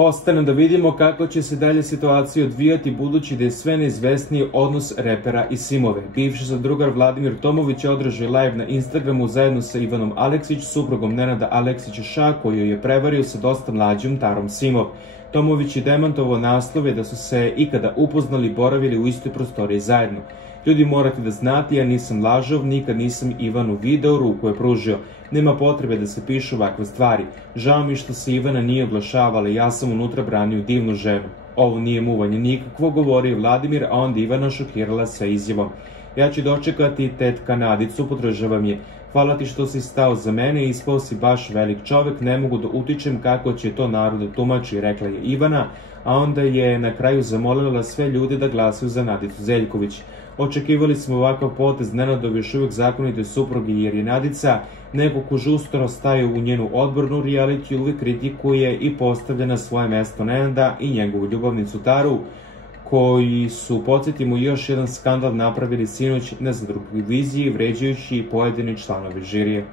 Ostane da vidimo kako će se dalje situacija odvijati, budući da je sve neizvesniji odnos repera i Simove. Bivši zadrugar Vladimir Tomović je održao live na Instagramu zajedno sa Ivanom Aleksić, suprugom Nenada Aleksića Ša, koju je prevario sa dosta mlađom Tarom Simov. Tomović je demantovao naslove da su se ikada upoznali i boravili u istoj prostoriji zajedno. Ljudi, morate da znate, ja nisam lažov, nikad nisam Ivanu video, ruku je pružio. Nema potrebe da se pišu ovakve stvari. Žao mi što se Ivana nije oglašavala, ja sam unutra branio divnu ženu. Ovo nije muvanje nikakvo, govorio Vladimir, a onda Ivana šokirala sa izjavom. Ja ću dočekati tetka Nadicu, podržavam je. Hvala ti što si stao za mene i ispao si baš velik čovek, ne mogu da utičem kako će to narod da tumači, rekla je Ivana, a onda je na kraju zamolila sve ljude da glasaju za Nadicu Zeljković. Očekivali smo ovakav potez Nenadove još uvijek zakonite supruge, jer je Nadica neko ko žustro staje u njenu odbornu reality, uvijek kritikuje i postavlja na svoje mesto Nenada i njegovu ljubavnicu Taru, koji su, podsjetimo, još jedan skandal napravili sinoć na televiziji, vređajući pojedine članove žirije.